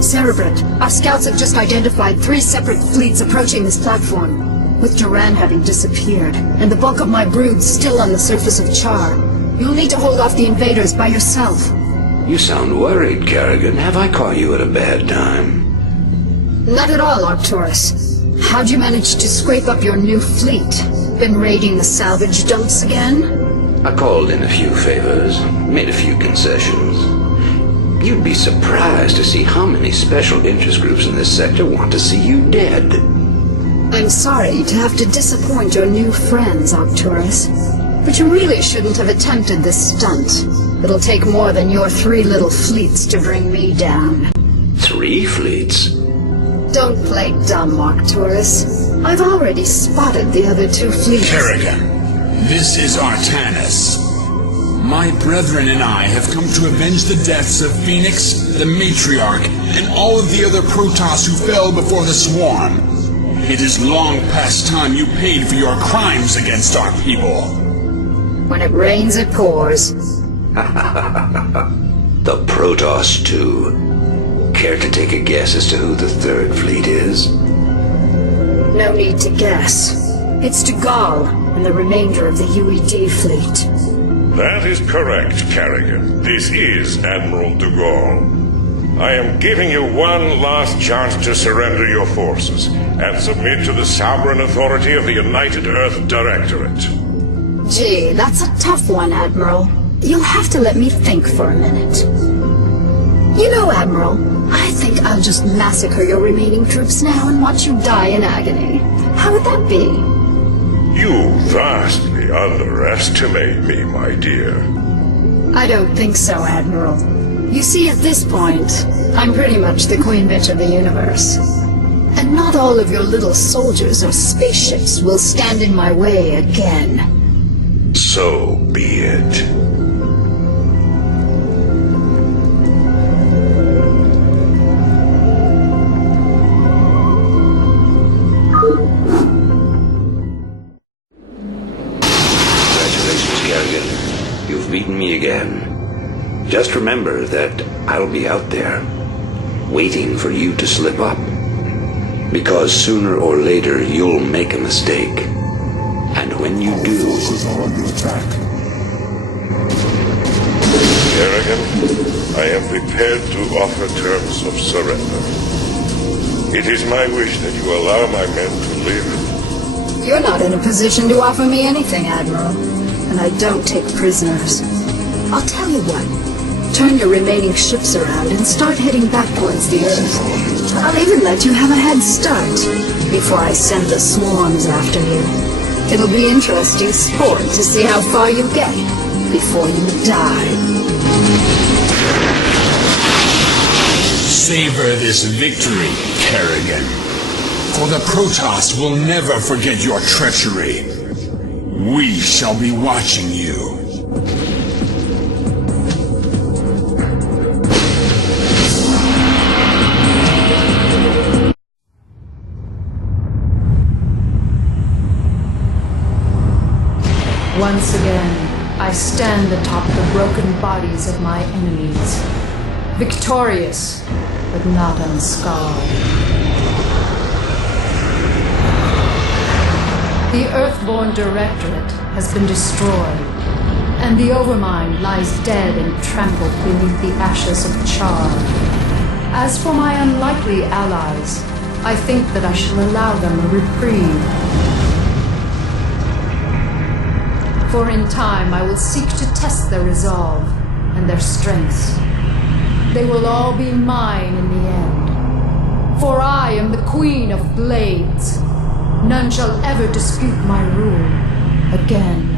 Cerebrate, our scouts have just identified 3 separate fleets approaching this platform, with Duran having disappeared, and the bulk of my brood still on the surface of Char. You'll need to hold off the invaders by yourself. You sound worried, Kerrigan. Have I caught you at a bad time? Not at all, Arcturus. How'd you manage to scrape up your new fleet? Been raiding the salvage dumps again? I called in a few favors, made a few concessions. You'd be surprised to see how many special interest groups in this sector want to see you dead. I'm sorry to have to disappoint your new friends, Arcturus. But you really shouldn't have attempted this stunt. It'll take more than your 3 little fleets to bring me down. 3 fleets? Don't play dumb, Arcturus. I've already spotted the other 2 fleets. Kerrigan, this is Artanis. My brethren and I have come to avenge the deaths of Phoenix, the Matriarch, and all of the other Protoss who fell before the Swarm. It is long past time you paid for your crimes against our people. When it rains, it pours. The Protoss, too. Care to take a guess as to who the 3rd fleet is? No need to guess. It's Dugall and the remainder of the UED fleet. That is correct, Kerrigan. This is Admiral Dugall. I am giving you one last chance to surrender your forces and submit to the sovereign authority of the United Earth Directorate. Gee, that's a tough one, Admiral. You'll have to let me think for a minute. You know, Admiral, I think I'll just massacre your remaining troops now and watch you die in agony. How would that be? You vastly underestimate me, my dear. I don't think so, Admiral. You see, at this point, I'm pretty much the queen bitch of the universe. And not all of your little soldiers or spaceships will stand in my way again. So be it. You've beaten me again. Just remember that I'll be out there, waiting for you to slip up. Because sooner or later you'll make a mistake. And when you do... Kerrigan, I am prepared to offer terms of surrender. It is my wish that you allow my men to live. You're not in a position to offer me anything, Admiral. And I don't take prisoners. I'll tell you what. Turn your remaining ships around and start heading back towards the Earth. I'll even let you have a head start before I send the swarms after you. It'll be interesting sport to see how far you get before you die. Savor this victory, Kerrigan. For the Protoss will never forget your treachery. We shall be watching you. Once again, I stand atop the broken bodies of my enemies, victorious, but not unscarred. The Earthborn Directorate has been destroyed, and the Overmind lies dead and trampled beneath the ashes of Char. As for my unlikely allies, I think that I shall allow them a reprieve. For in time I will seek to test their resolve and their strengths. They will all be mine in the end. For I am the Queen of Blades. None shall ever dispute my rule again.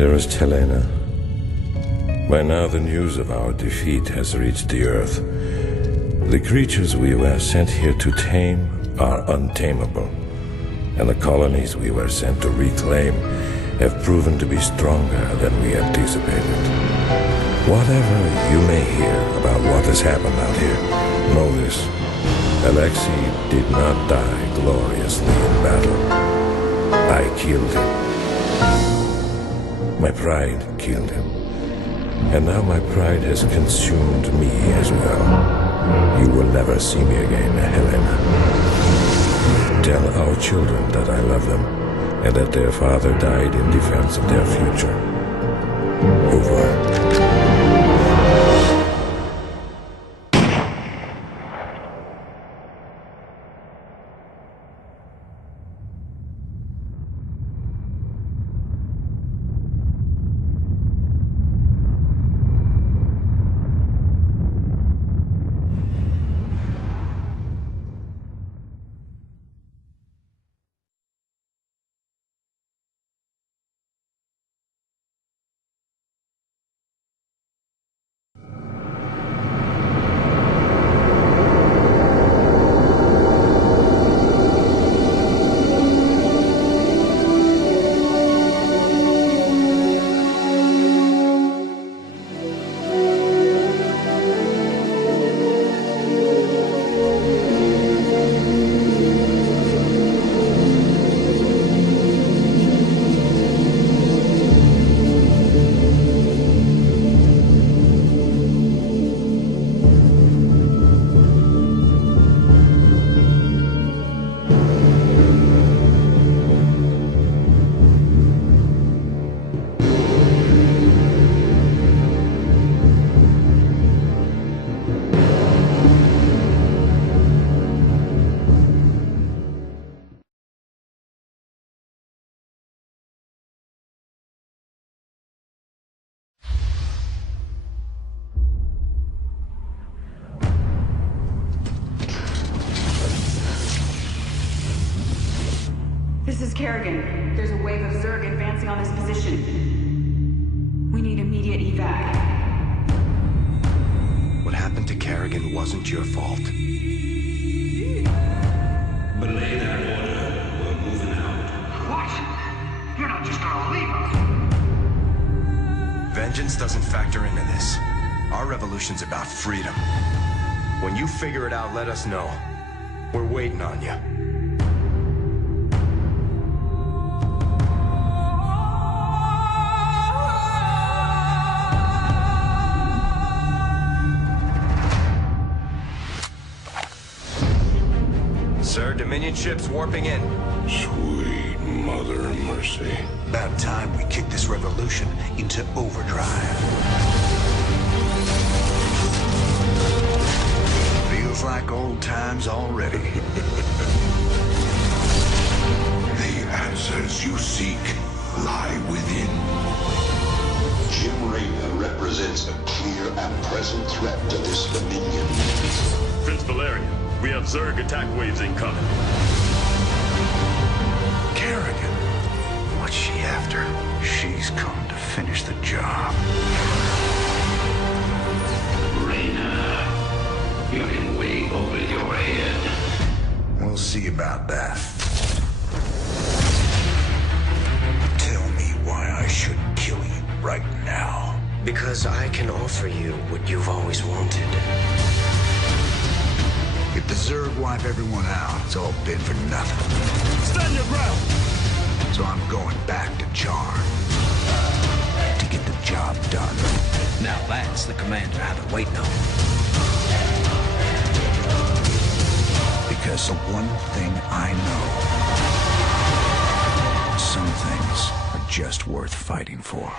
Dearest Helena, by now the news of our defeat has reached the Earth. The creatures we were sent here to tame are untamable, and the colonies we were sent to reclaim have proven to be stronger than we anticipated. Whatever you may hear about what has happened out here, know this. Alexei did not die gloriously in battle. I killed him. My pride killed him. And now my pride has consumed me as well. You will never see me again, Helena. Tell our children that I love them, and that their father died in defense of their future. Over. This is Kerrigan. There's a wave of Zerg advancing on this position. We need immediate evac. What happened to Kerrigan wasn't your fault. Belay that order. We're moving out. What? You're not just gonna leave us. Vengeance doesn't factor into this. Our revolution's about freedom. When you figure it out, let us know. We're waiting on you. Sir, Dominion ships warping in. Sweet mother of mercy. About time we kick this revolution into overdrive. Feels like old times already. The answers you seek lie within. Jim Raynor represents a clear and present threat to this Dominion. Prince Valerian, we have Zerg attack waves incoming. Kerrigan. What's she after? She's come to finish the job. Raynor, you're in way over your head. We'll see about that. Tell me why I should kill you right now. Because I can offer you what you've always wanted. If the Zerg wipe everyone out, it's all been for nothing. Stand your ground! So I'm going back to Charm to get the job done. Now that's the commander I've been waiting on. Because the one thing I know, some things are just worth fighting for.